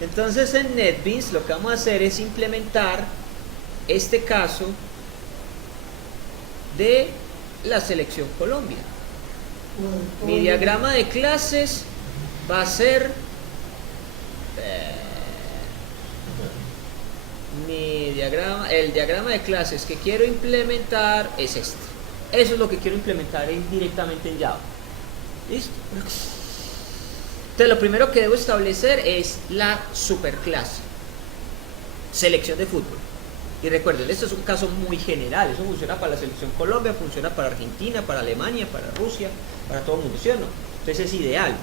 Entonces en NetBeans lo que vamos a hacer es implementar este caso de la selección Colombia. Mi diagrama de clases va a ser el diagrama de clases que quiero implementar es este. Eso es lo que quiero implementar directamente en Java. ¿Listo? Entonces lo primero que debo establecer es la superclase, selección de fútbol. Y recuerden, esto es un caso muy general, eso funciona para la selección Colombia, funciona para Argentina, para Alemania, para Rusia, para todo el mundo, ¿sí o no? Entonces es ideal,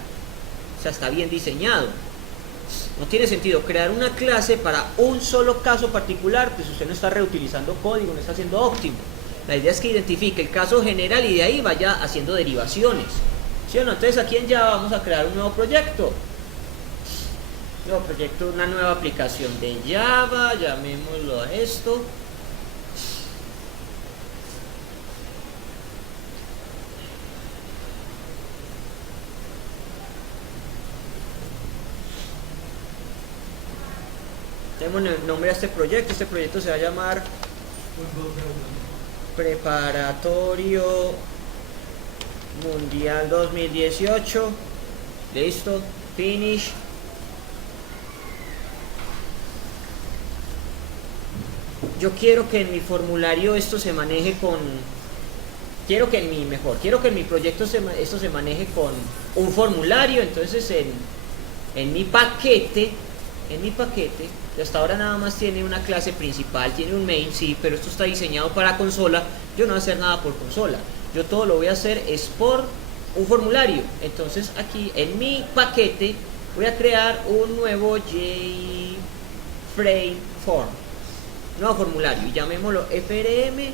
o sea, está bien diseñado. No tiene sentido crear una clase para un solo caso particular, pues usted no está reutilizando código, no está haciendo óptimo. La idea es que identifique el caso general y de ahí vaya haciendo derivaciones, ¿sí o no? Entonces aquí en Java vamos a crear un nuevo proyecto. Una nueva aplicación de Java, llamémoslo a esto. Tenemos el nombre a este proyecto se va a llamar Preparatorio Mundial 2018. Listo, finish. Yo quiero que en mi formulario esto se maneje con... Quiero que en mi proyecto esto se maneje con un formulario. Entonces en mi paquete, que hasta ahora nada más tiene una clase principal, tiene un main, sí, pero esto está diseñado para consola. Yo no voy a hacer nada por consola. Yo todo lo voy a hacer es por un formulario. Entonces aquí en mi paquete voy a crear un nuevo JFrame Form. Nuevo formulario y llamémoslo FRM.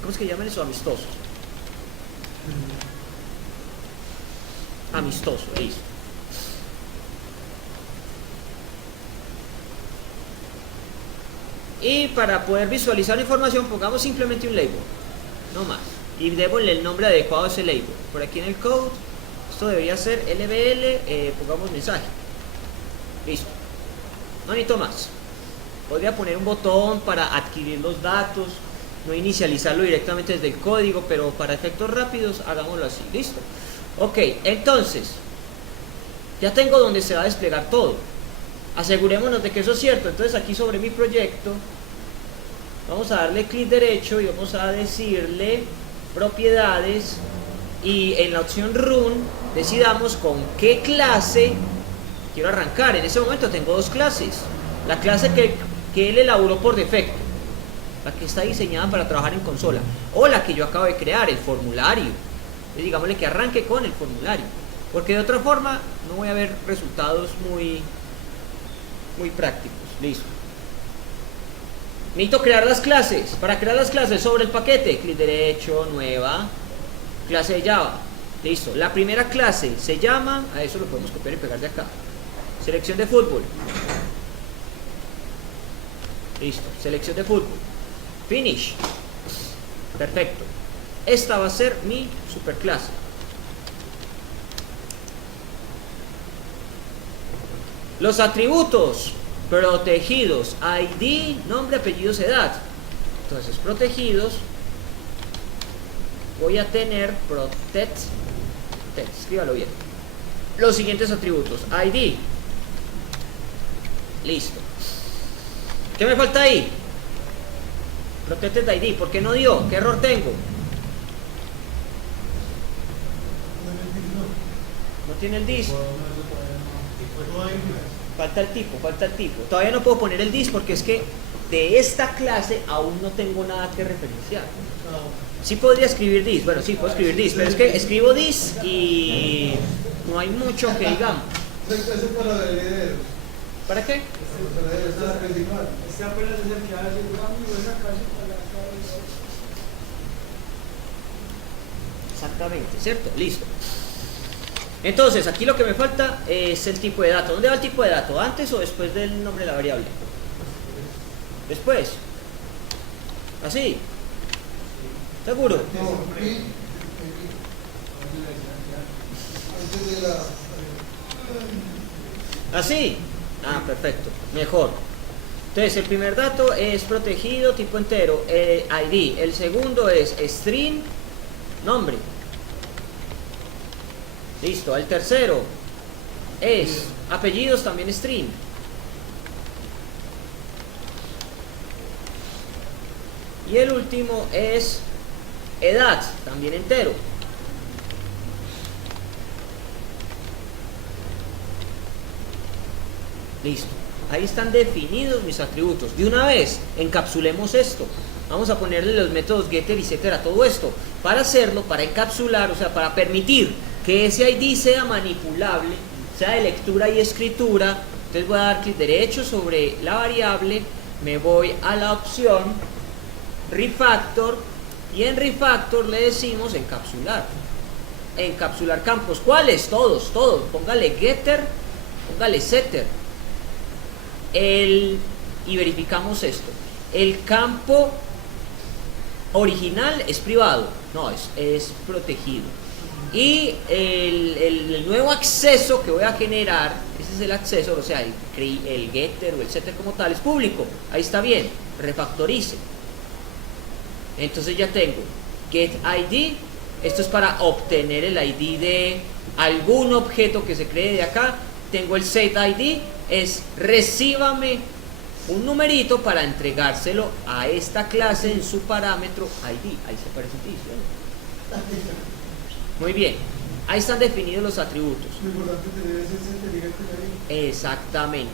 ¿Cómo es que llaman eso? Amistoso. Amistoso, listo. Y para poder visualizar la información, pongamos simplemente un label, no más. Y démosle el nombre adecuado a ese label. Por aquí en el code, esto debería ser LBL, pongamos mensaje. Listo. No necesito más. Podría poner un botón para adquirir los datos, no inicializarlo directamente desde el código, pero para efectos rápidos hagámoslo así. Listo. Ok, entonces ya tengo donde se va a desplegar todo. Asegurémonos de que eso es cierto. Entonces aquí sobre mi proyecto vamos a darle clic derecho y vamos a decirle propiedades, y en la opción run decidamos con qué clase quiero arrancar. En ese momento tengo dos clases. La clase que él elaboró por defecto, la que está diseñada para trabajar en consola, o la que yo acabo de crear, el formulario. Entonces, digámosle que arranque con el formulario, porque de otra forma no voy a ver resultados muy prácticos. Listo. Necesito crear las clases. Para crear las clases, sobre el paquete, clic derecho, nueva, clase de Java. Listo. La primera clase se llama, a eso lo podemos copiar y pegar de acá, selección de fútbol. Listo, selección de fútbol. Finish. Perfecto. Esta va a ser mi superclase. Los atributos protegidos: ID, nombre, apellidos, edad. Entonces, protegidos, voy a tener escríbalo bien. Los siguientes atributos: ID. Listo. ¿Qué me falta ahí? Protected ID. ¿Por qué no dio? ¿Qué error tengo? No tiene el dis. Falta el tipo. Todavía no puedo poner el dis porque es que de esta clase aún no tengo nada que referenciar. Sí podría escribir dis. Bueno, sí puedo escribir dis, pero es que escribo dis y no hay mucho que digamos. ¿Para qué? Exactamente, ¿cierto? Listo. Entonces, aquí lo que me falta es el tipo de dato. ¿Dónde va el tipo de dato? ¿Antes o después del nombre de la variable? Después. ¿Así? ¿Seguro? ¿Así? Ah, perfecto, mejor. Entonces, el primer dato es protegido, tipo entero, ID. El segundo es string, nombre. Listo. El tercero es apellidos, también string. Y el último es edad, también entero. Listo. Ahí están definidos mis atributos. De una vez, encapsulemos esto. Vamos a ponerle los métodos getter y setter a todo esto. Para hacerlo, para encapsular, o sea, para permitir que ese ID sea manipulable, sea de lectura y escritura, entonces voy a dar clic derecho sobre la variable, me voy a la opción refactor y en refactor le decimos encapsular. Encapsular campos. ¿Cuáles? Todos. Póngale getter, póngale setter. Y verificamos esto. El campo original es privado, no, es protegido. Y el nuevo acceso que voy a generar, ese es el acceso, o sea, el getter o el setter como tal, es público. Ahí está bien, refactorice. Entonces ya tengo get ID, esto es para obtener el ID de algún objeto que se cree de acá. Tengo el set ID, es recíbame un numerito para entregárselo a esta clase en su parámetro ID. Ahí se parece un piso, Muy bien, ahí están definidos los atributos. Lo importante es el getter. Exactamente.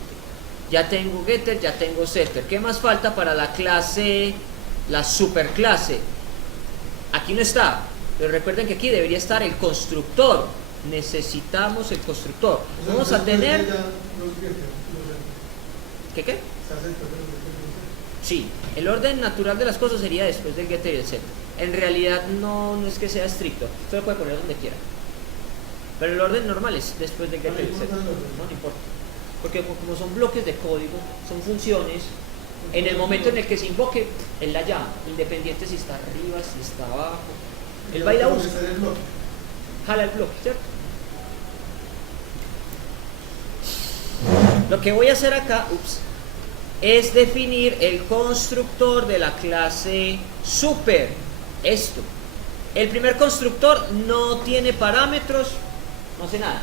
Ya tengo getter, ya tengo setter. ¿Qué más falta para la clase, la superclase? Aquí no está, pero recuerden que aquí debería estar el constructor. Necesitamos el constructor. Vamos a tener... ¿Qué? Sí, el orden natural de las cosas sería después del getter y el setter. En realidad no es que sea estricto, usted lo puede poner donde quiera. Pero el orden normal es después del getter y el setter. No importa. Porque como son bloques de código, son funciones, en el momento en el que se invoque, él la llama, independiente si está arriba, si está abajo. Él va y la usa. Jala el bloque, ¿cierto? Lo que voy a hacer acá, es definir el constructor de la clase super. Esto. El primer constructor no tiene parámetros, no hace nada.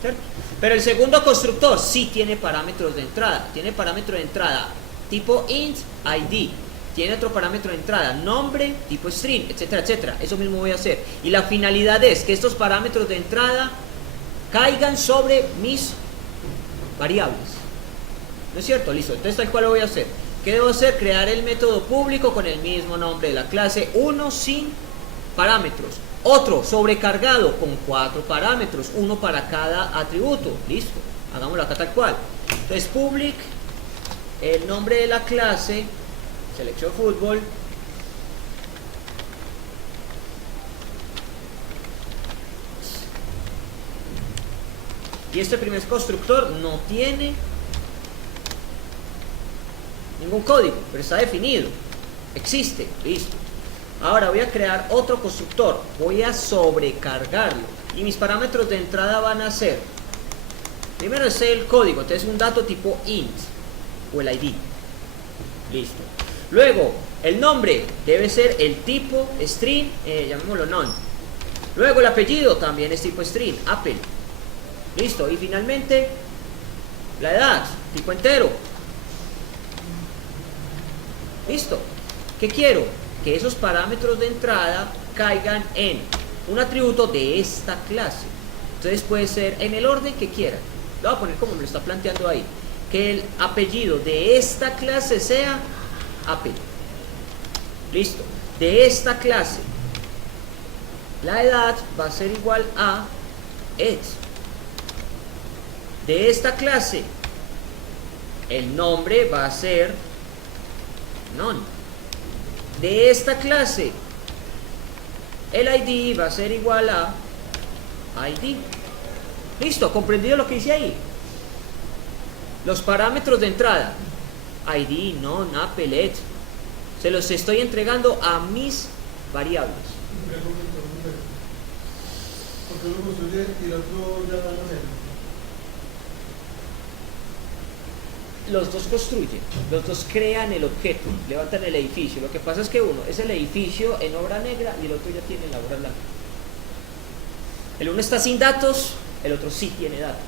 ¿Cierto? Pero el segundo constructor sí tiene parámetros de entrada. Tiene parámetro de entrada tipo int ID. Tiene otro parámetro de entrada, nombre, tipo string, etcétera, etcétera. Eso mismo voy a hacer. Y la finalidad es que estos parámetros de entrada caigan sobre mis variables. ¿No es cierto? Listo. Entonces tal cual lo voy a hacer. ¿Qué debo hacer? Crear el método público con el mismo nombre de la clase. Uno sin parámetros. Otro sobrecargado con 4 parámetros. Uno para cada atributo. Listo. Hagámoslo acá tal cual. Entonces public, el nombre de la clase, selección fútbol. Y este primer constructor no tiene ningún código, pero está definido. Existe, listo. Ahora voy a crear otro constructor. Voy a sobrecargarlo. Y mis parámetros de entrada van a ser, primero es el código, entonces un dato tipo int o el ID. Listo. Luego, el nombre debe ser el tipo string, llamémoslo none. Luego el apellido también es tipo string, Apple. Listo. Y finalmente, la edad, tipo entero. Listo. ¿Qué quiero? Que esos parámetros de entrada caigan en un atributo de esta clase. Entonces puede ser en el orden que quiera. Lo voy a poner como me lo está planteando ahí. Que el apellido de esta clase sea Apple. Listo. De esta clase, la edad va a ser igual a ed. De esta clase, el nombre va a ser none. De esta clase, el ID va a ser igual a ID. Listo, ¿comprendido lo que hice ahí? Los parámetros de entrada, ID, none, Apple, ed, se los estoy entregando a mis variables. Porque uno construye y el otro ya no lo hace. los dos construyen, los dos crean el objeto, levantan el edificio. Lo que pasa es que uno es el edificio en obra negra y el otro ya tiene la obra blanca. El uno está sin datos, el otro sí tiene datos.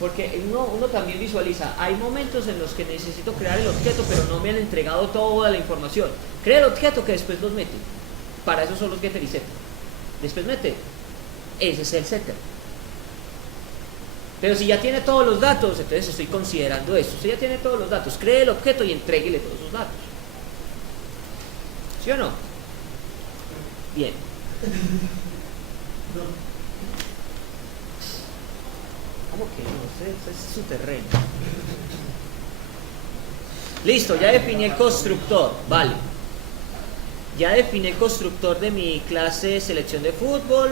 Porque uno también visualiza, hay momentos en los que necesito crear el objeto, pero no me han entregado toda la información. Crea el objeto que después los mete. Para eso son los getter y setter. Después mete. Ese es el setter. Pero si ya tiene todos los datos, entonces estoy considerando esto. Si ya tiene todos los datos, cree el objeto y entréguele todos esos datos. ¿Sí o no? Bien. ¿Cómo que no? Ese es su terreno. Listo, ya definí el constructor. Vale. Ya definí el constructor de mi clase de selección de fútbol.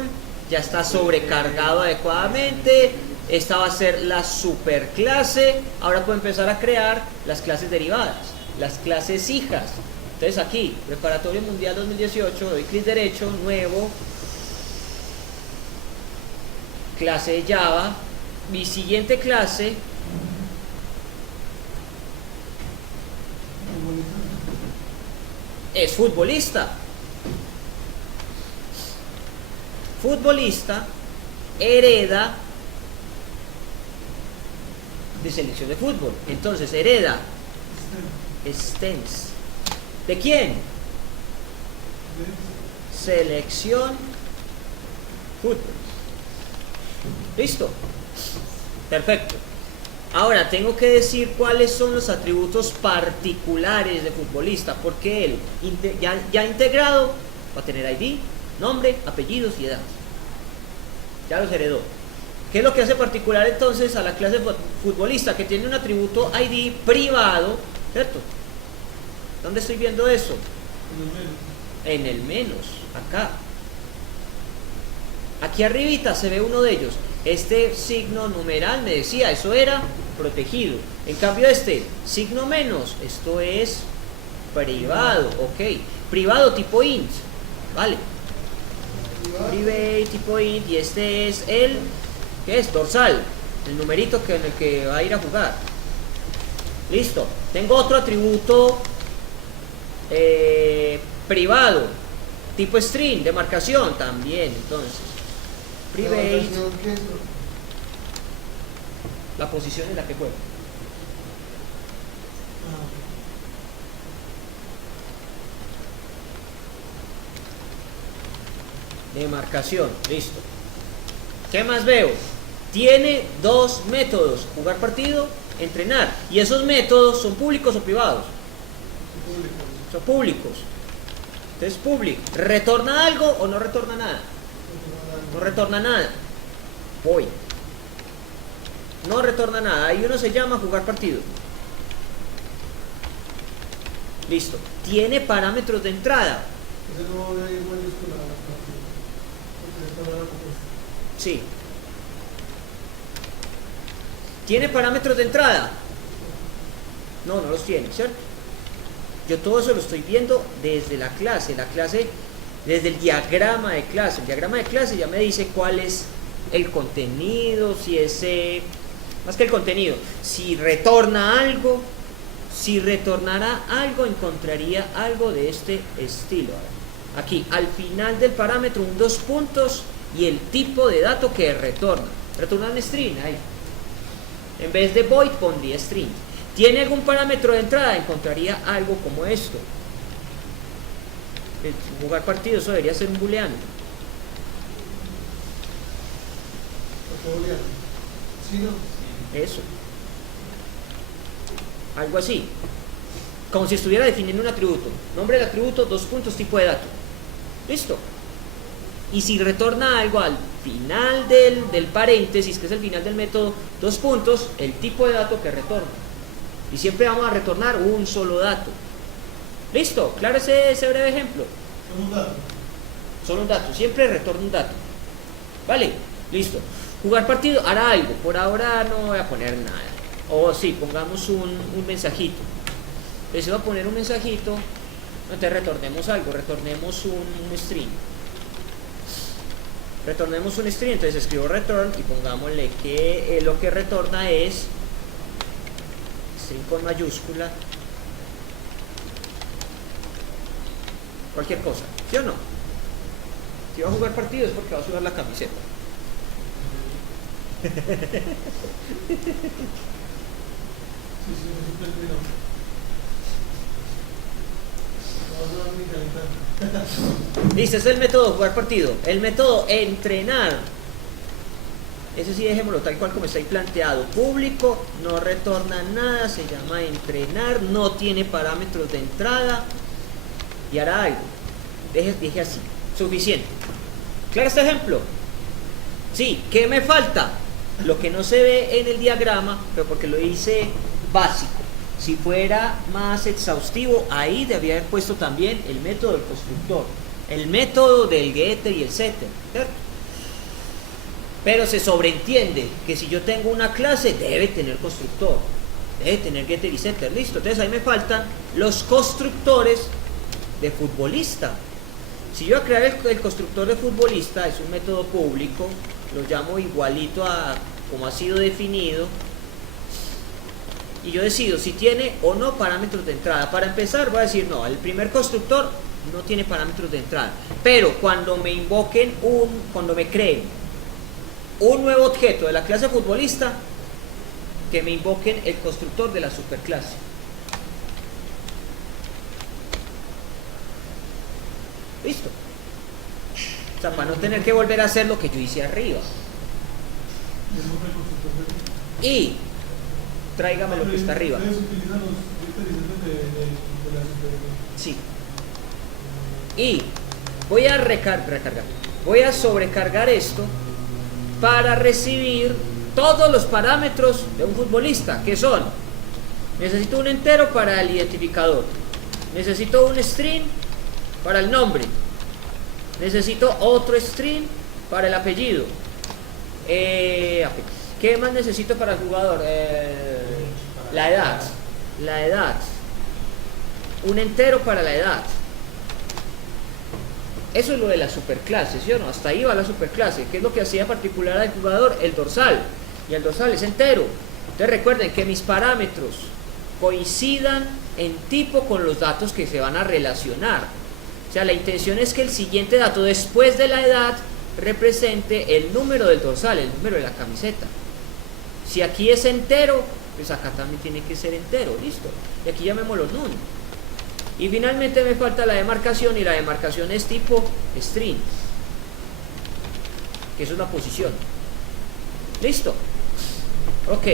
Ya está sobrecargado adecuadamente. Esta va a ser la superclase. Ahora puedo empezar a crear las clases derivadas, las clases hijas. Entonces aquí, Preparatorio Mundial 2018, doy clic derecho, nuevo, clase de Java. Mi siguiente clase es futbolista. Futbolista hereda de selección de fútbol. Entonces hereda extens. ¿De quién? Selección fútbol. ¿Listo? Perfecto. Ahora tengo que decir cuáles son los atributos particulares de futbolista, porque él ya integrado va a tener ID, nombre, apellidos y edad. Ya los heredó. ¿Qué es lo que hace particular entonces a la clase futbolista? Que tiene un atributo ID privado, ¿cierto? ¿Dónde estoy viendo eso? En el menos, acá. Aquí arribita se ve uno de ellos. Este signo numeral me decía, eso era protegido. En cambio este signo menos, esto es privado, ok. Privado tipo int, vale. Private tipo int, y este es el, ¿qué es? Dorsal, el numerito en el que va a ir a jugar. Listo. Tengo otro atributo privado, tipo string, de marcación también, entonces. Private, la posición en la que juega. De marcación, listo. ¿Qué más veo? Tiene dos métodos: jugar partido, entrenar. Y esos métodos son públicos o privados. Son públicos. Entonces, público. ¿Retorna algo o no retorna nada? No retorna nada. Voy. No retorna nada. Ahí uno se llama jugar partido. Listo. Tiene parámetros de entrada. Sí. ¿Tiene parámetros de entrada? No, no los tiene, ¿cierto? Yo todo eso lo estoy viendo desde la clase, desde el diagrama de clase. El diagrama de clase ya me dice cuál es el contenido, si ese, más que el contenido, si retorna algo, si retornara algo, encontraría algo de este estilo. Aquí, al final del parámetro, un 2 puntos y el tipo de dato que retorna. Retorna un string, ahí. En vez de void pondría string. ¿Tiene algún parámetro de entrada? Encontraría algo como esto. El jugar partido, eso debería ser un booleano. ¿Sí, no? Eso. Algo así. Como si estuviera definiendo un atributo. Nombre del atributo, 2 puntos, tipo de dato. Listo. Y si retorna algo al final del paréntesis, que es el final del método, 2 puntos, el tipo de dato que retorna. Y siempre vamos a retornar un solo dato. Listo, claro ese breve ejemplo. Solo un dato. Solo un dato, siempre retorna un dato. Vale, listo. Jugar partido hará algo, por ahora no voy a poner nada. O sí, pongamos un mensajito. Entonces voy a poner un mensajito, entonces retornemos algo, retornemos un string. Retornemos un string, entonces escribo return y pongámosle que lo que retorna es string con mayúscula, cualquier cosa, ¿sí o no? Si va a jugar partido es porque va a sudar la camiseta. Listo, ese es el método jugar partido. El método entrenar, ese sí dejémoslo tal cual como está ahí planteado. Público, no retorna nada, se llama entrenar, no tiene parámetros de entrada y hará algo. Dije así, suficiente. ¿Claro este ejemplo? Sí, ¿qué me falta? Lo que no se ve en el diagrama, pero porque lo hice básico. Si fuera más exhaustivo, ahí debería haber puesto también el método del constructor, el método del getter y el setter, ¿cierto? Pero se sobreentiende que si yo tengo una clase, debe tener constructor, debe tener getter y setter, listo. Entonces ahí me faltan los constructores de futbolista. Si yo voy a crear el constructor de futbolista, es un método público, lo llamo igualito a como ha sido definido, y yo decido si tiene o no parámetros de entrada. Para empezar voy a decir no, el primer constructor no tiene parámetros de entrada, pero cuando me invoquen cuando me creen un nuevo objeto de la clase futbolista, que me invoquen el constructor de la superclase. Listo. O sea, para no tener que volver a hacer lo que yo hice arriba. Y tráigame lo que está arriba. Sí. Y voy a recargar. Voy a sobrecargar esto para recibir todos los parámetros de un futbolista, que son: necesito un entero para el identificador, necesito un string para el nombre, necesito otro string para el apellido. ¿Qué más necesito para el jugador? La edad, un entero para la edad. Eso es lo de la superclase, ¿sí o no? Hasta ahí va la superclase. ¿Qué es lo que hacía particular al jugador? El dorsal, y el dorsal es entero. Entonces recuerden que mis parámetros coincidan en tipo con los datos que se van a relacionar. O sea, la intención es que el siguiente dato después de la edad represente el número del dorsal, el número de la camiseta. Si aquí es entero, pues acá también tiene que ser entero, listo. Y aquí llamémoslo none. Y finalmente me falta la demarcación, y la demarcación es tipo string, que es una posición. Listo. Ok.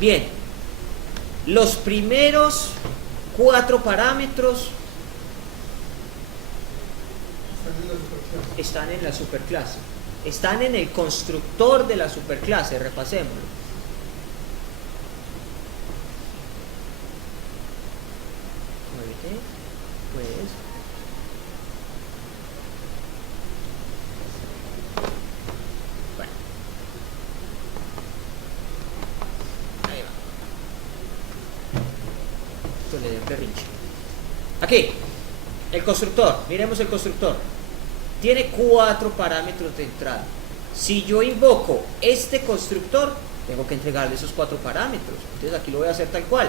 Bien. Los primeros 4 parámetros están en la superclase. Están en el constructor de la superclase. Repasémoslo. Pues bueno, ahí va. Esto le dio berrinche. Aquí, el constructor. Miremos el constructor. Tiene 4 parámetros de entrada. Si yo invoco este constructor, tengo que entregarle esos 4 parámetros. Entonces aquí lo voy a hacer tal cual.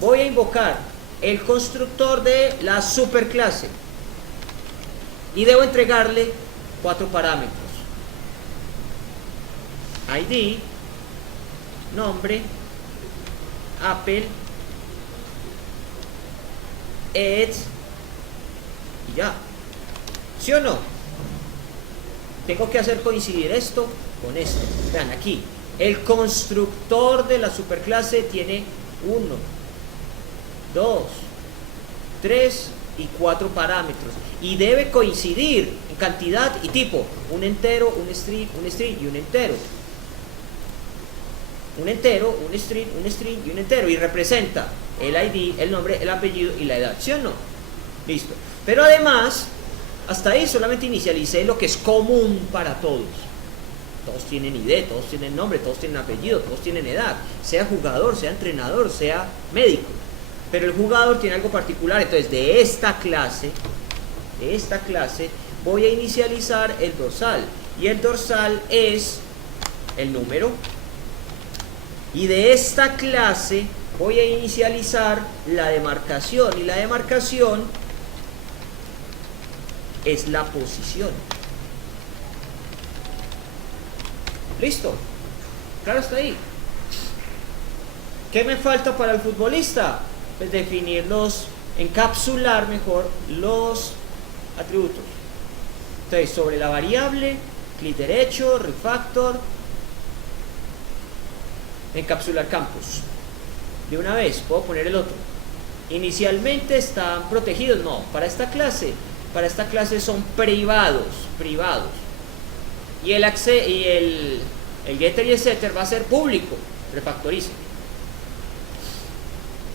Voy a invocar el constructor de la superclase y debo entregarle 4 parámetros: ID, nombre, Apple, Ed, y ya. ¿Sí o no? Tengo que hacer coincidir esto con esto. Vean aquí, el constructor de la superclase tiene 1, 2, 3 y 4 parámetros, y debe coincidir en cantidad y tipo: un entero, un string y un entero. Un entero, un string y un entero, y representa el ID, el nombre, el apellido y la edad. ¿Sí o no? Listo. Pero además, hasta ahí solamente inicialicé lo que es común para todos. Todos tienen ID, todos tienen nombre, todos tienen apellido, todos tienen edad, sea jugador, sea entrenador, sea médico. Pero el jugador tiene algo particular. Entonces de esta clase voy a inicializar el dorsal, y el dorsal es el número, Y de esta clase voy a inicializar la demarcación. Y la demarcación es la posición. ¿Listo? Claro, está ahí. ¿Qué me falta para el futbolista? Pues definirlos, encapsular mejor los atributos. Entonces, sobre la variable, clic derecho, refactor, encapsular campos. De una vez, puedo poner el otro. Inicialmente están protegidos, no, para esta clase son privados. Y el getter y el setter va a ser público, refactorice.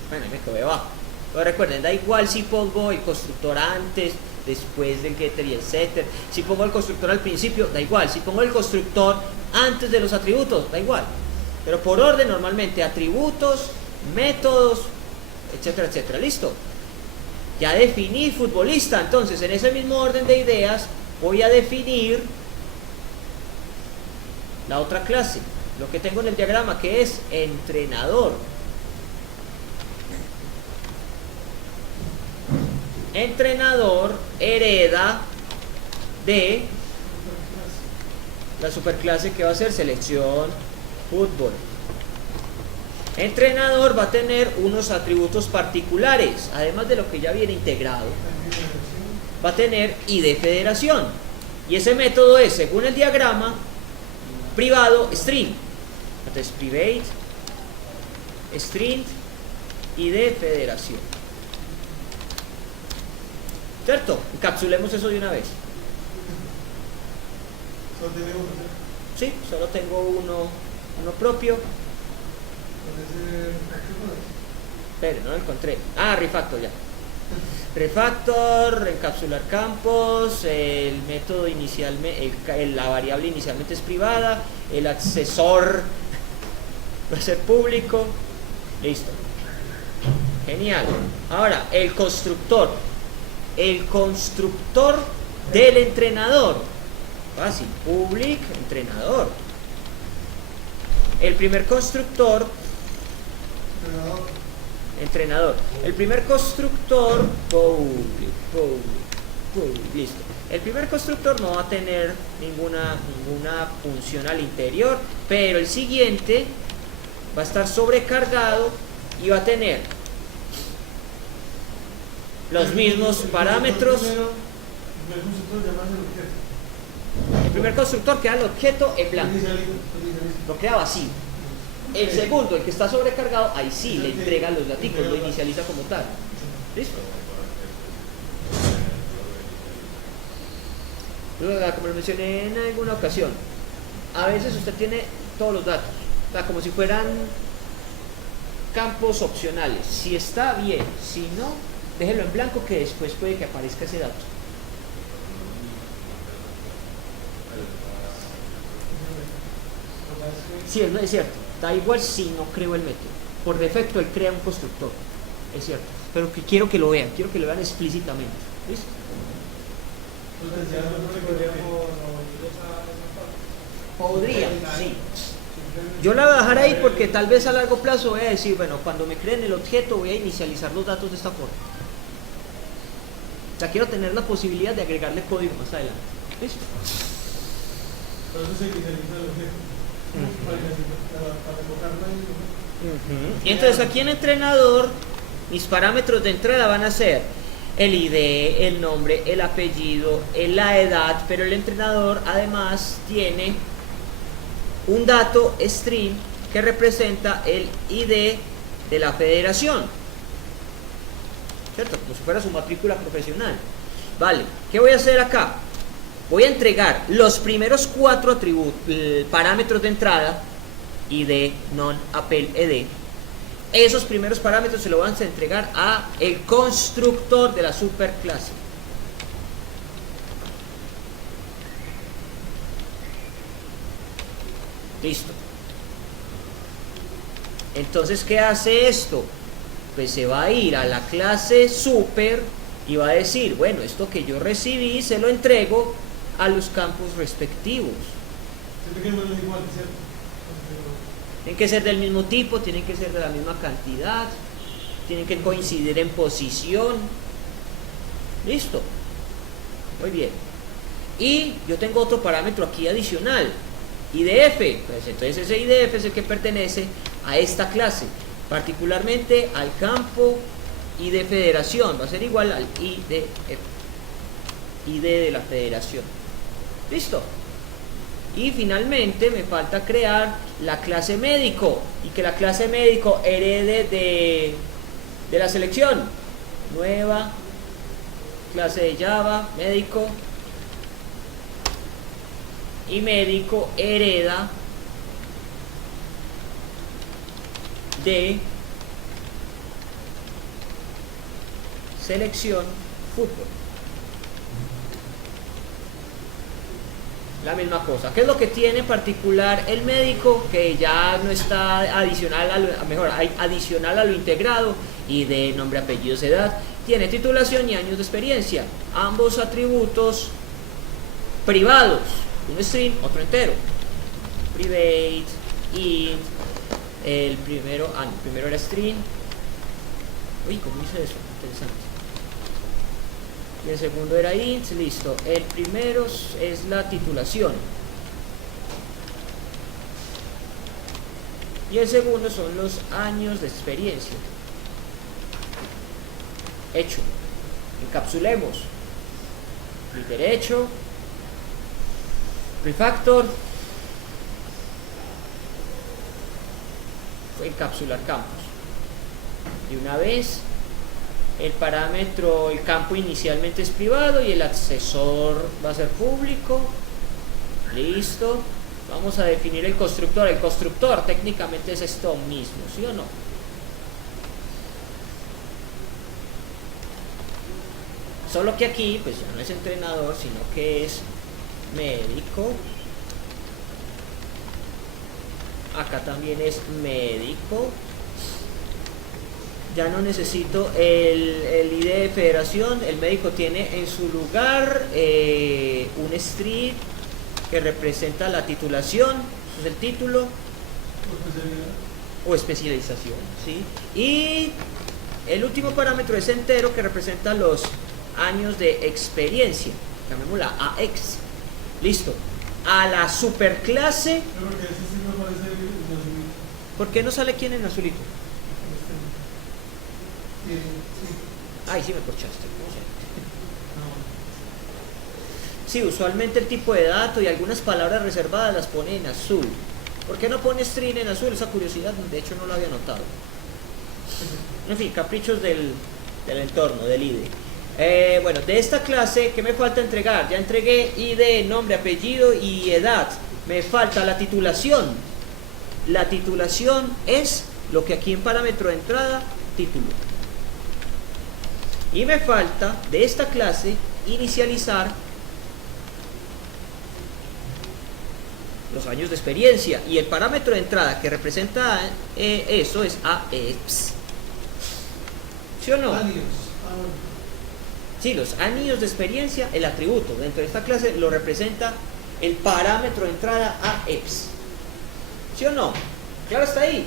Bueno, ahí me quedé abajo. Pero recuerden, da igual si pongo el constructor antes, después del getter y el setter. Si pongo el constructor al principio, da igual. Si pongo el constructor antes de los atributos, da igual. Pero por orden, normalmente atributos, métodos, etcétera, etcétera. ¿Listo? Ya definí futbolista. Entonces, en ese mismo orden de ideas, voy a definir la otra clase. Lo que tengo en el diagrama, que es entrenador. Entrenador hereda de la superclase que va a ser selección fútbol. Entrenador va a tener unos atributos particulares, además de lo que ya viene integrado. Va a tener ID federación. Y ese método es, según el diagrama, privado string. Entonces, private string ID federación. ¿Cierto? Encapsulemos eso de una vez. ¿Solo tiene uno? Sí, solo tengo uno propio. Pero no lo encontré. Ah, refactor ya. Refactor, encapsular campos, el método inicialmente, la variable inicialmente es privada, el accesor va a ser público. Listo. Genial. Ahora, el constructor. El constructor del entrenador. Fácil. Public, entrenador. El primer constructor. Entrenador. El primer constructor. Public. Listo. El primer constructor no va a tener ninguna función al interior, pero el siguiente va a estar sobrecargado y va a tener los mismos parámetros. El primer constructor queda el objeto en blanco, lo queda vacío. El segundo, el que está sobrecargado, ahí sí le entrega los datos, lo inicializa como tal. ¿Listo? Como lo mencioné en alguna ocasión, a veces usted tiene todos los datos, o sea, como si fueran campos opcionales. Si está bien, si no, déjelo en blanco, que después puede que aparezca ese dato. Sí, es cierto. Da igual si no creo el método. Por defecto él crea un constructor. Es cierto. Pero que quiero que lo vean explícitamente. ¿Listo? Podría, sí. Yo la voy a dejar ahí porque tal vez a largo plazo voy a decir, bueno, cuando me creen el objeto voy a inicializar los datos de esta forma. O sea, quiero tener la posibilidad de agregarle código más adelante. ¿Listo? Entonces se inicializa el objeto. Y entonces aquí en entrenador, mis parámetros de entrada van a ser el ID, el nombre, el apellido, la edad, pero el entrenador además tiene un dato string que representa el ID de la federación, ¿cierto? Como si fuera su matrícula profesional. Vale, ¿qué voy a hacer acá? Voy a entregar los primeros 4 atributos, parámetros de entrada, ID, non, appel, ed. Esos primeros parámetros se los van a entregar a el constructor de la superclase. Listo. Entonces, ¿qué hace esto? Pues se va a ir a la clase super y va a decir, bueno, esto que yo recibí se lo entrego a los campos respectivos. Tienen que ser del mismo tipo, tienen que ser de la misma cantidad, tienen que coincidir en posición. Listo. Muy bien. Y yo tengo otro parámetro aquí adicional, IDF. Pues entonces ese IDF es el que pertenece a esta clase, particularmente al campo ID de federación. Va a ser igual al IDF, ID de la federación. Listo. Y finalmente me falta crear la clase médico, y que la clase médico herede de la selección. Nueva clase de Java, médico, y médico hereda de selección fútbol. La misma cosa. ¿Qué es lo que tiene en particular el médico? Que ya no está adicional a lo, mejor, hay adicional a lo integrado, y de nombre, apellidos, edad. Tiene titulación y años de experiencia. Ambos atributos privados. Un string, otro entero. Private, int. El primero era string. Uy, ¿cómo hice eso? Interesante. Y el segundo era int, listo. El primero es la titulación. Y el segundo son los años de experiencia. Hecho. Encapsulemos. Derecho. Refactor. Encapsular campos. Y una vez, el parámetro, el campo inicialmente es privado y el accesor va a ser público. Listo. Vamos a definir el constructor. El constructor técnicamente es esto mismo, ¿sí o no? Solo que aquí pues ya no es entrenador, sino que es médico. Acá también es médico. Ya no necesito el ID de federación. El médico tiene en su lugar un string que representa la titulación. Eso es el título. O especialización, ¿sí? Y el último parámetro es entero, que representa los años de experiencia. Llamémosla AX. Listo. A la superclase. ¿Por qué no sale quién en azulito? Ay, sí me corchaste. No sé. Sí, usualmente el tipo de dato y algunas palabras reservadas las pone en azul. ¿Por qué no pone string en azul? Esa curiosidad, de hecho, no lo había notado. En fin, caprichos del entorno, del IDE. Bueno, de esta clase, ¿qué me falta entregar? Ya entregué ID, nombre, apellido y edad. Me falta la titulación. La titulación es lo que aquí en parámetro de entrada, título. Y me falta de esta clase inicializar los años de experiencia. Y el parámetro de entrada que representa eso es AEPS. ¿Sí o no? Sí, los años de experiencia, el atributo dentro de esta clase lo representa el parámetro de entrada AEPS. ¿Sí o no? Claro, está ahí.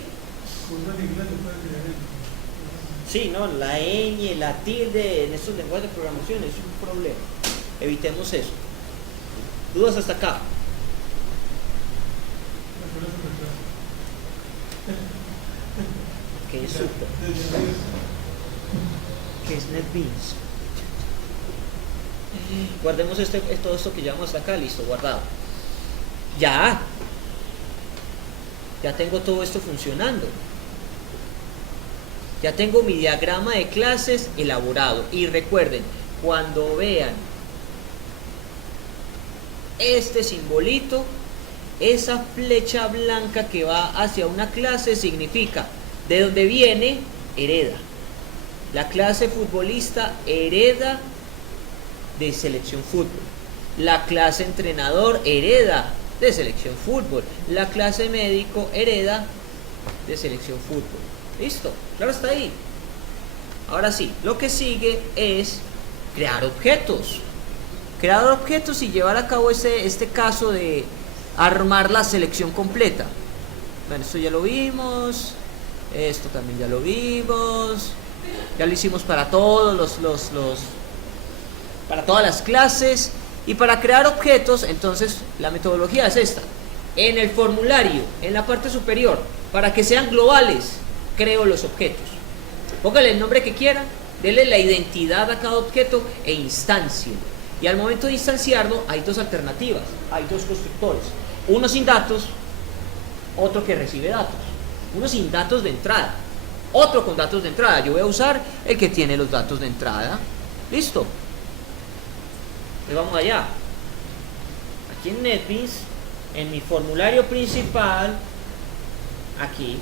Sí, no, la ñ, la tilde en estos lenguajes de programación es un problema. Evitemos eso. ¿Dudas hasta acá? ¿Qué es super? ¿Qué es NetBeans? Guardemos todo esto que llevamos hasta acá, listo, guardado. Ya tengo todo esto funcionando. Ya tengo mi diagrama de clases elaborado. Y recuerden, cuando vean este simbolito, esa flecha blanca que va hacia una clase significa de dónde viene, hereda. La clase futbolista hereda de selección fútbol. La clase entrenador hereda de selección fútbol. La clase médico hereda de selección fútbol. Listo, claro, está ahí. Ahora sí, lo que sigue es crear objetos. Crear objetos y llevar a cabo este caso de armar la selección completa. Bueno, esto ya lo vimos. Esto también ya lo vimos. Ya lo hicimos para todos para todas las clases. Y para crear objetos, entonces la metodología es esta. En el formulario, en la parte superior, para que sean globales, creo los objetos. Póngale el nombre que quiera, dele la identidad a cada objeto e instancia. Y al momento de instanciarlo, hay dos alternativas, hay dos constructores. Uno sin datos, otro que recibe datos. Uno sin datos de entrada, otro con datos de entrada. Yo voy a usar el que tiene los datos de entrada. Listo. Y vamos allá. Aquí en NetBeans, en mi formulario principal, aquí,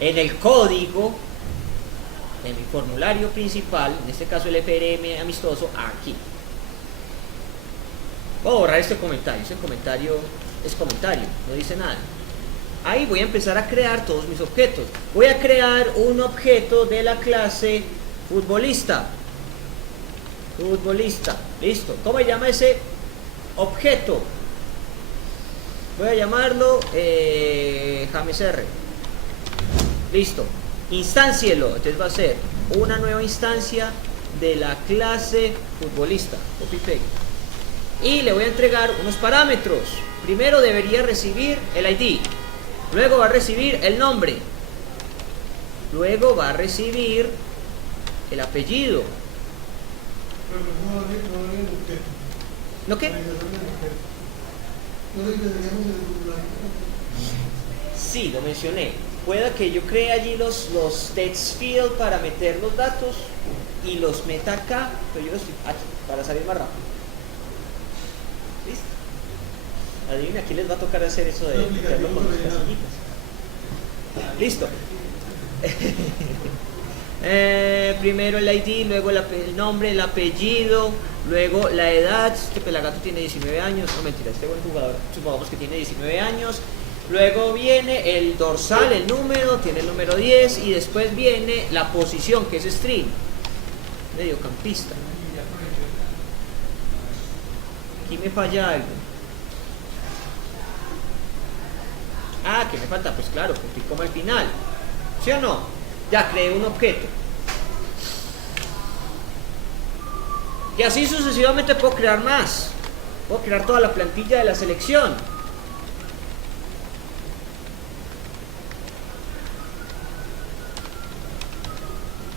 en el código, en mi formulario principal, en este caso el FRM amistoso, aquí. Voy a borrar este comentario es comentario, no dice nada. Ahí voy a empezar a crear todos mis objetos. Voy a crear un objeto de la clase futbolista. Futbolista, listo. ¿Cómo se llama ese objeto? Voy a llamarlo James R. Listo. Instáncielo. Entonces va a ser una nueva instancia de la clase futbolista. Copy paste. Y le voy a entregar unos parámetros. Primero debería recibir el ID. Luego va a recibir el nombre. Luego va a recibir el apellido. ¿No qué? Sí, lo mencioné. Pueda que yo cree allí los text field para meter los datos y los meta acá, pero yo los estoy aquí para salir más rápido. ¿Listo? Adivinen, aquí les va a tocar hacer eso de meterlo con las casillitas. Listo. Primero el ID, luego el nombre, el apellido, luego la edad. Este pelagato tiene 19 años, no mentira, este buen jugador supongamos que tiene 19 años. Luego viene el dorsal, el número, tiene el número 10 y después viene la posición, que es string, mediocampista. Aquí me falla algo. Ah, ¿qué me falta? Pues claro, porque como al final, ¿sí o no? Ya creé un objeto. Y así sucesivamente puedo crear más. Puedo crear toda la plantilla de la selección.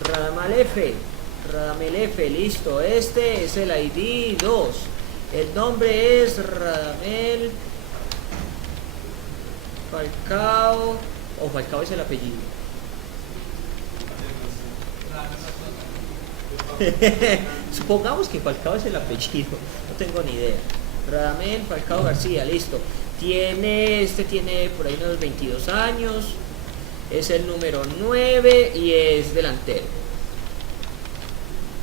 Radamel F, listo. Este es el ID 2. El nombre es Radamel Falcao. O Falcao es el apellido. Supongamos que Falcao es el apellido, no tengo ni idea. Radamel Falcao García, listo. Este tiene por ahí unos 22 años. Es el número 9 y es delantero.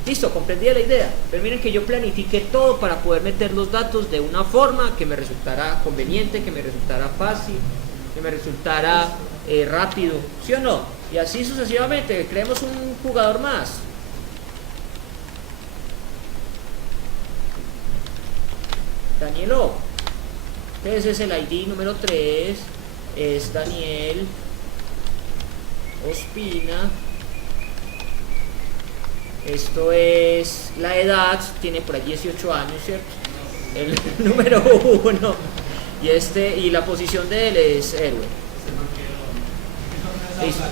Listo, comprendí la idea. Pero miren que yo planifiqué todo para poder meter los datos de una forma que me resultara conveniente, que me resultara fácil, que me resultara rápido, ¿sí o no? Y así sucesivamente, creemos un jugador más. Danielo. Ese es el ID número 3. Es Daniel Ospina. Esto es la edad, tiene por ahí 18 años, ¿cierto? El número 1. Y la posición de él es héroe. Listo.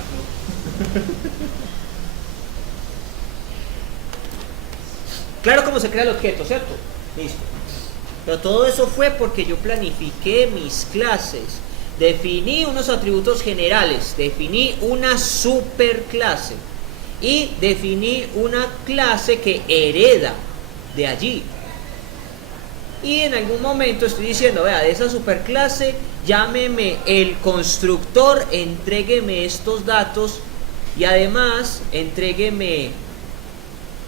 Claro cómo se crea el objeto, ¿cierto? Listo. Pero todo eso fue porque yo planifiqué mis clases. Definí unos atributos generales, definí una superclase y definí una clase que hereda de allí. Y en algún momento estoy diciendo, vea, de esa superclase, llámeme el constructor, entrégueme estos datos y además entrégueme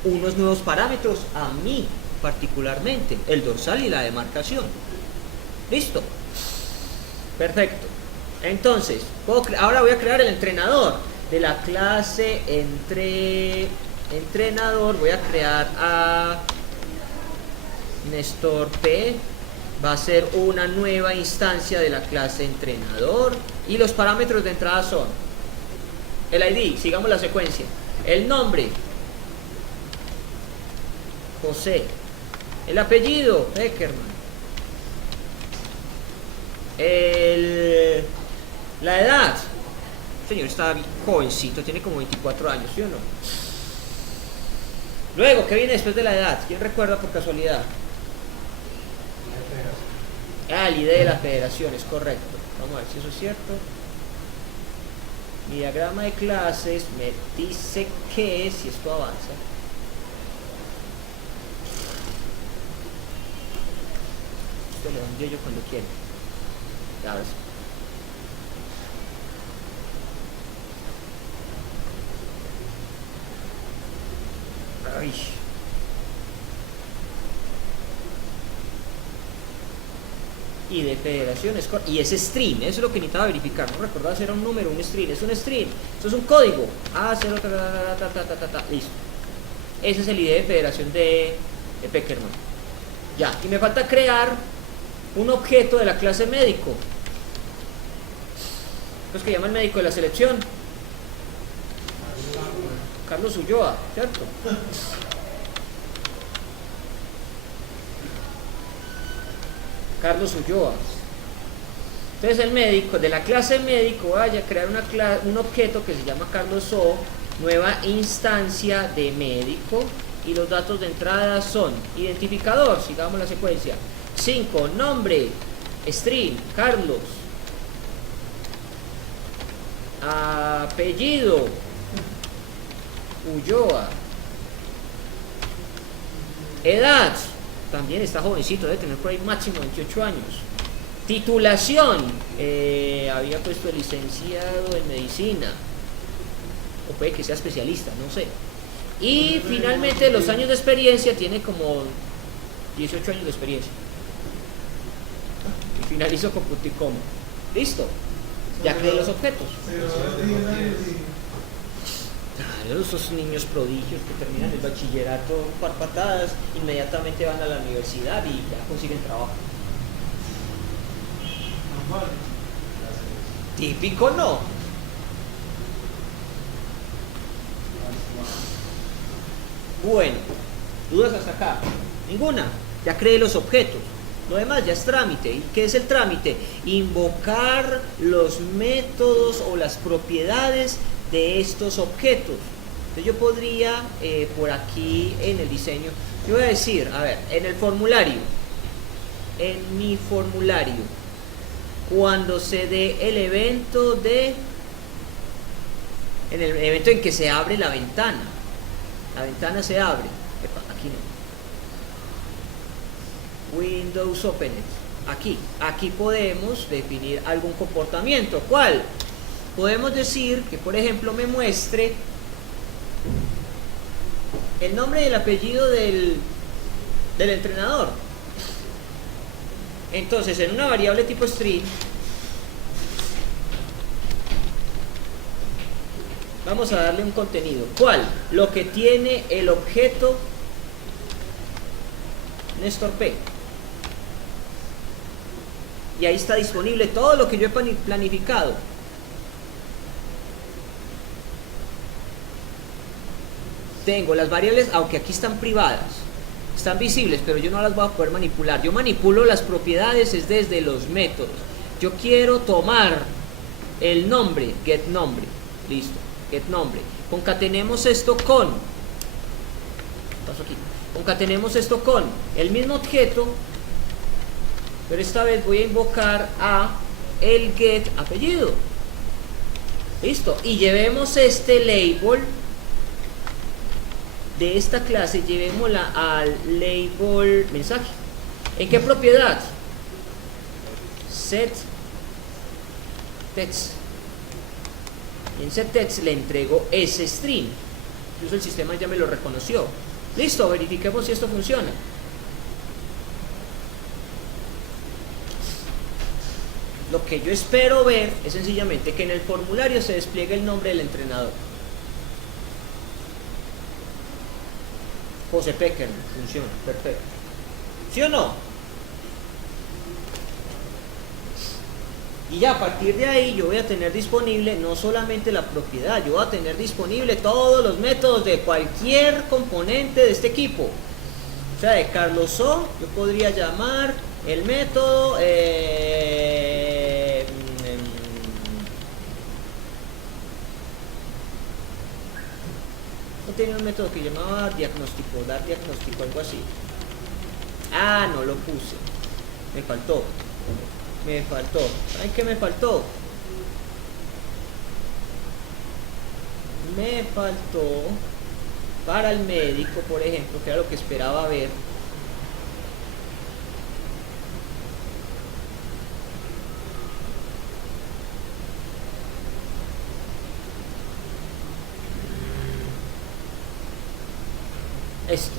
unos nuevos parámetros a mí particularmente, el dorsal y la demarcación. Listo. Perfecto. Entonces, ahora voy a crear el entrenador. De la clase entrenador voy a crear a Néstor P. va a ser una nueva instancia de la clase entrenador y los parámetros de entrada son el ID, sigamos la secuencia, el nombre, José, el apellido, Peckerman, la edad, el señor está jovencito, tiene como 24 años, ¿sí o no? Luego, ¿qué viene después de la edad? ¿Quién recuerda por casualidad? El ID de la federación, es correcto. Vamos a ver si eso es cierto. Mi diagrama de clases me dice que si esto avanza. Esto le da un yello cuando quiere. Ya ves. Ay. Y de federaciones y es string, eso es lo que necesitaba verificar, no recordaba si era un número, un string, es un string, eso es un código, A0, listo, ese es el ID de federación de Peckerman. Ya, y me falta crear un objeto de la clase médico, pues que llama el médico de la selección, Carlos Ulloa, ¿cierto? Carlos Ulloa. Entonces el médico, de la clase médico, vaya a crear un objeto que se llama Carlos O, nueva instancia de médico, y los datos de entrada son identificador, sigamos la secuencia, 5, nombre, string, Carlos, apellido, Ulloa, edad, también está jovencito, debe tener por ahí máximo 28 años. Titulación, había puesto licenciado en medicina, o puede que sea especialista, no sé. Y finalmente los años de experiencia, tiene como 18 años de experiencia. Y finalizo con Puticom. Listo, ya creé los objetos. Claro, esos niños prodigios que terminan el bachillerato par patadas, inmediatamente van a la universidad y ya consiguen trabajo. Típico, ¿no? Bueno, ¿dudas hasta acá? Ninguna. Ya creé los objetos. Lo demás ya es trámite. ¿Y qué es el trámite? Invocar los métodos o las propiedades de estos objetos. Entonces yo podría, por aquí en el diseño, yo voy a decir, a ver, en mi formulario, cuando se dé el evento en el evento en que se abre la ventana se abre, epa, aquí no, Windows Open It, aquí podemos definir algún comportamiento. ¿Cuál? Podemos decir que, por ejemplo, me muestre el nombre y el apellido del entrenador. Entonces, en una variable tipo string, vamos a darle un contenido. ¿Cuál? Lo que tiene el objeto Néstor P. Y ahí está disponible todo lo que yo he planificado. Tengo las variables, aunque aquí están privadas, están visibles, pero yo no las voy a poder manipular. Yo manipulo las propiedades es desde los métodos. Yo quiero tomar el nombre, get nombre, listo, get nombre. Concatenemos esto con el mismo objeto, pero esta vez voy a invocar a el get apellido. Listo, y llevemos este label de esta clase, llevémosla al label mensaje. ¿En qué propiedad? Set text. Y en set text le entrego ese string. Incluso el sistema ya me lo reconoció. Listo, verifiquemos si esto funciona. Lo que yo espero ver es sencillamente que en el formulario se despliegue el nombre del entrenador. José Peckerman, funciona, perfecto. ¿Sí o no? Y ya a partir de ahí yo voy a tener disponible no solamente la propiedad, yo voy a tener disponible todos los métodos de cualquier componente de este equipo. O sea, de Carlos O, yo podría llamar el método no tenía un método que llamaba diagnóstico, dar diagnóstico, algo así. Ah, no lo puse. Me faltó. ¿Saben qué me faltó? Me faltó para el médico, por ejemplo, que era lo que esperaba ver. Esto.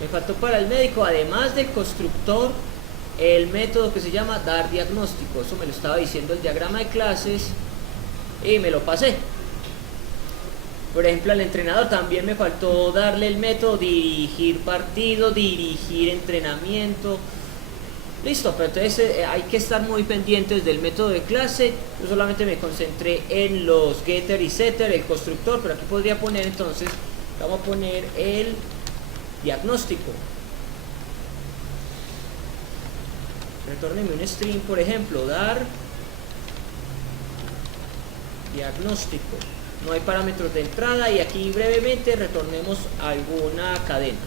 Me faltó para el médico, además del constructor, el método que se llama dar diagnóstico. Eso me lo estaba diciendo el diagrama de clases y me lo pasé. Por ejemplo, al entrenador también me faltó darle el método dirigir partido, dirigir entrenamiento. Listo, pero entonces hay que estar muy pendientes del método de clase. Yo solamente me concentré en los getter y setter, el constructor, pero aquí podría poner entonces, vamos a poner el diagnóstico. Retórneme un string, por ejemplo, dar diagnóstico. No hay parámetros de entrada y aquí brevemente retornemos alguna cadena.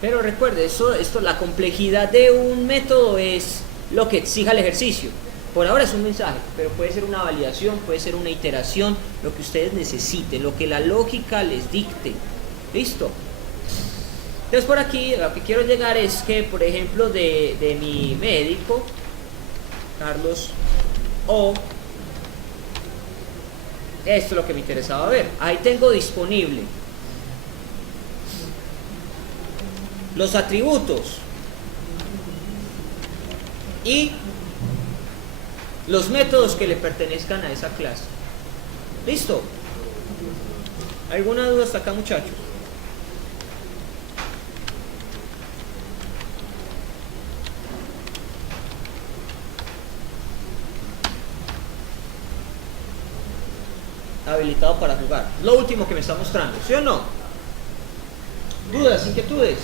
Pero recuerde, la complejidad de un método es lo que exija el ejercicio. Por ahora es un mensaje, pero puede ser una validación, puede ser una iteración, lo que ustedes necesiten, lo que la lógica les dicte. ¿Listo? Entonces por aquí lo que quiero llegar es que, por ejemplo, de mi médico, Carlos O, esto es lo que me interesaba ver. Ahí tengo disponible los atributos y los métodos que le pertenezcan a esa clase. ¿Listo? ¿Alguna duda hasta acá, muchachos? Habilitado para jugar. Lo último que me está mostrando, ¿sí o no? ¿Dudas, inquietudes?